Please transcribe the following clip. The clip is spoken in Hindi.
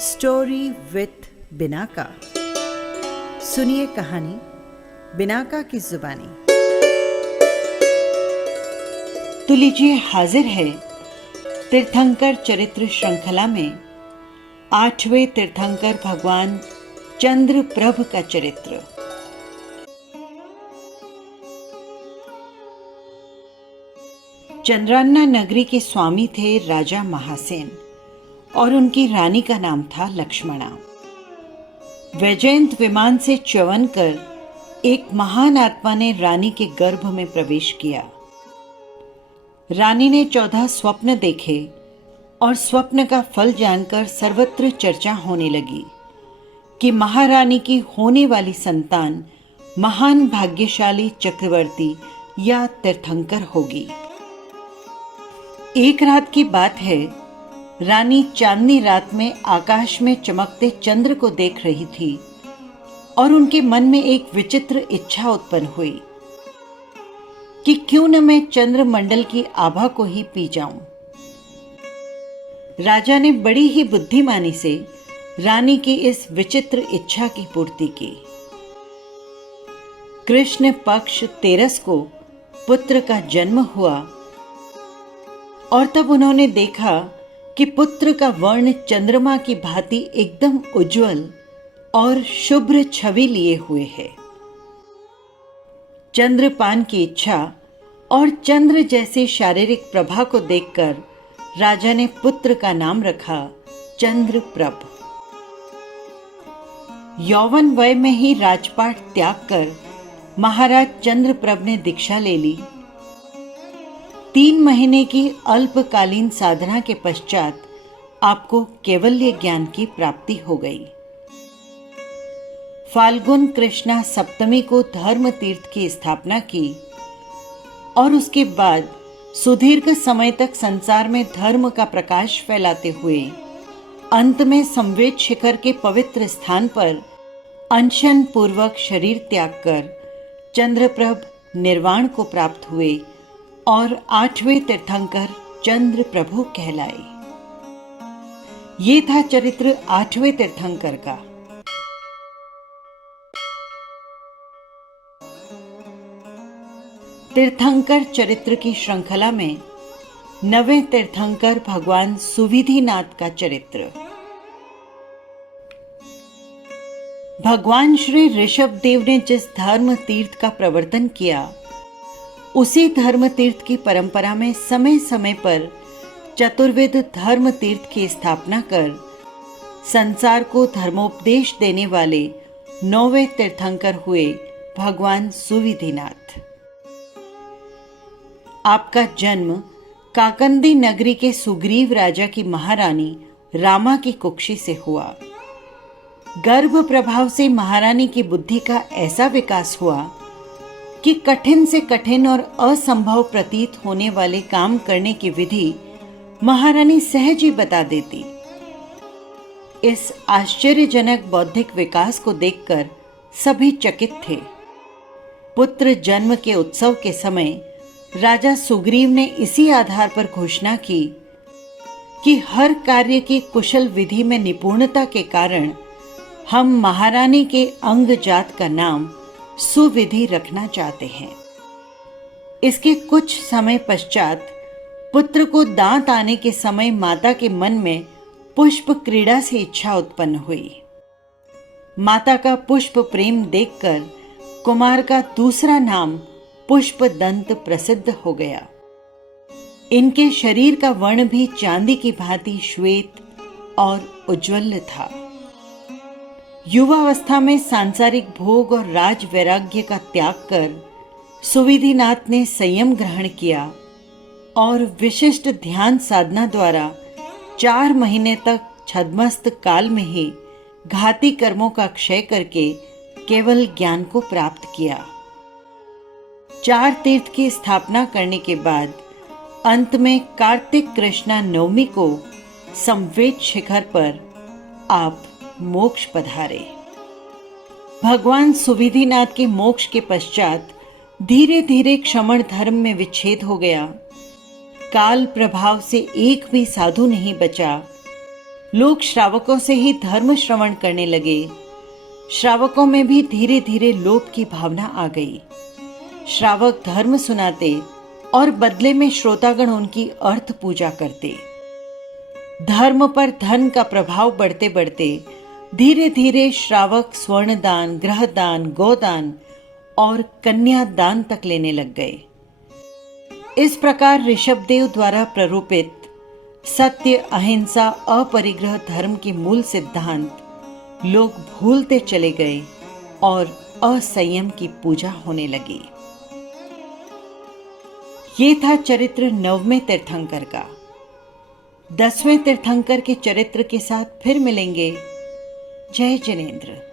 Story with Binaca. सुनिए कहानी बिनाका की जुबानी। तो लीजिए, हाजिर है तीर्थंकर चरित्र श्रृंखला में 8वें तीर्थंकर भगवान चंद्रप्रभ का चरित्र। चंद्रान्ना नगरी के स्वामी थे राजा महासेन और उनकी रानी का नाम था लक्ष्मणा। वैजयंत विमान से च्यवन कर एक महान आत्मा ने रानी के गर्भ में प्रवेश किया। रानी ने 14 स्वप्न देखे और स्वप्न का फल जानकर सर्वत्र चर्चा होने लगी कि महारानी की होने वाली संतान महान भाग्यशाली चक्रवर्ती या तीर्थंकर होगी। एक रात की बात है, रानी चांदनी रात में आकाश में चमकते चंद्र को देख रही थी और उनके मन में एक विचित्र इच्छा उत्पन्न हुई कि क्यों न मैं चंद्रमंडल की आभा को ही पी जाऊं। राजा ने बड़ी ही बुद्धिमानी से रानी की इस विचित्र इच्छा की पूर्ति की। कृष्ण पक्ष 13 को पुत्र का जन्म हुआ और तब उन्होंने देखा कि पुत्र का वर्ण चंद्रमा की भांति एकदम उज्जवल और शुभ्र छवि लिए हुए है। चंद्रपान की इच्छा और चंद्र जैसे शारीरिक प्रभा को देखकर राजा ने पुत्र का नाम रखा चंद्रप्रभ। यौवन वय में ही राजपाट त्याग कर महाराज चंद्रप्रभ ने दीक्षा ले ली। 3 महीने की अल्पकालीन साधना के पश्चात आपको कैवल्य ज्ञान की प्राप्ति हो गई। फाल्गुन कृष्णा सप्तमी को धर्म तीर्थ की स्थापना की और उसके बाद सुदीर्घ समय तक संसार में धर्म का प्रकाश फैलाते हुए अंत में संवेद शिखर के पवित्र स्थान पर अनशन पूर्वक शरीर त्याग कर चंद्रप्रभ निर्वाण को प्राप्त हुए और 8वें तीर्थंकर चंद्रप्रभु कहलाए। ये था चरित्र 8वें तीर्थंकर का। तीर्थंकर चरित्र की श्रृंखला में 9वें तीर्थंकर भगवान सुविधिनाथ का चरित्र। भगवान श्री ऋषभ देव ने जिस धर्म तीर्थ का प्रवर्तन किया, उसी धर्म तीर्थ की परंपरा में समय समय पर चतुर्वेद धर्म तीर्थ की स्थापना कर संसार को धर्मोपदेश देने वाले 9वें तीर्थंकर हुए भगवान सुविधिनाथ। आपका जन्म काकंदी नगरी के सुग्रीव राजा की महारानी रामा की कुक्षी से हुआ। गर्भ प्रभाव से महारानी की बुद्धि का ऐसा विकास हुआ कि कठिन से कठिन और असंभव प्रतीत होने वाले काम करने की विधि महारानी सहज ही बता देती। इस आश्चर्यजनक बौद्धिक विकास को देखकर सभी चकित थे। पुत्र जन्म के उत्सव के समय राजा सुग्रीव ने इसी आधार पर घोषणा की कि हर कार्य की कुशल विधि में निपुणता के कारण हम महारानी के अंग जात का नाम सुविधि रखना चाहते हैं। इसके कुछ समय पश्चात पुत्र को दांत आने के समय माता के मन में पुष्प क्रीड़ा से इच्छा उत्पन्न हुई। माता का पुष्प प्रेम देखकर कुमार का दूसरा नाम पुष्पदंत प्रसिद्ध हो गया। इनके शरीर का वर्ण भी चांदी की भांति श्वेत और उज्ज्वल था। युवावस्था में सांसारिक भोग और राज वैराग्य का त्याग कर सुविधिनाथ ने संयम ग्रहण किया और विशिष्ट ध्यान साधना द्वारा 4 महीने तक छद्मस्त काल में ही घाती कर्मों का क्षय करके केवल ज्ञान को प्राप्त किया। 4 तीर्थ की स्थापना करने के बाद अंत में कार्तिक कृष्णा नवमी को संवेद शिखर पर आप मोक्ष पधारे। भगवान सुविधिनाथ के मोक्ष के पश्चात धीरे धीरे क्षमण धर्म में विच्छेद हो गया। काल प्रभाव से एक भी साधु नहीं बचा लोग श्रावकों से ही धर्म श्रवण करने लगे। श्रावकों में भी धीरे धीरे लोभ की भावना आ गई। श्रावक धर्म सुनाते और बदले में श्रोतागण उनकी अर्थ पूजा करते। धर्म पर धन का प्रभाव बढ़ते बढ़ते धीरे धीरे श्रावक स्वर्ण दान, ग्रह दान, गोदान और कन्या दान तक लेने लग गए। इस प्रकार ऋषभदेव द्वारा प्ररूपित सत्य, अहिंसा, अपरिग्रह धर्म के मूल सिद्धांत लोग भूलते चले गए और असंयम की पूजा होने लगी। ये था चरित्र 9वें तीर्थंकर का। 10वें तीर्थंकर के चरित्र के साथ फिर मिलेंगे। जय जिनेंद्र।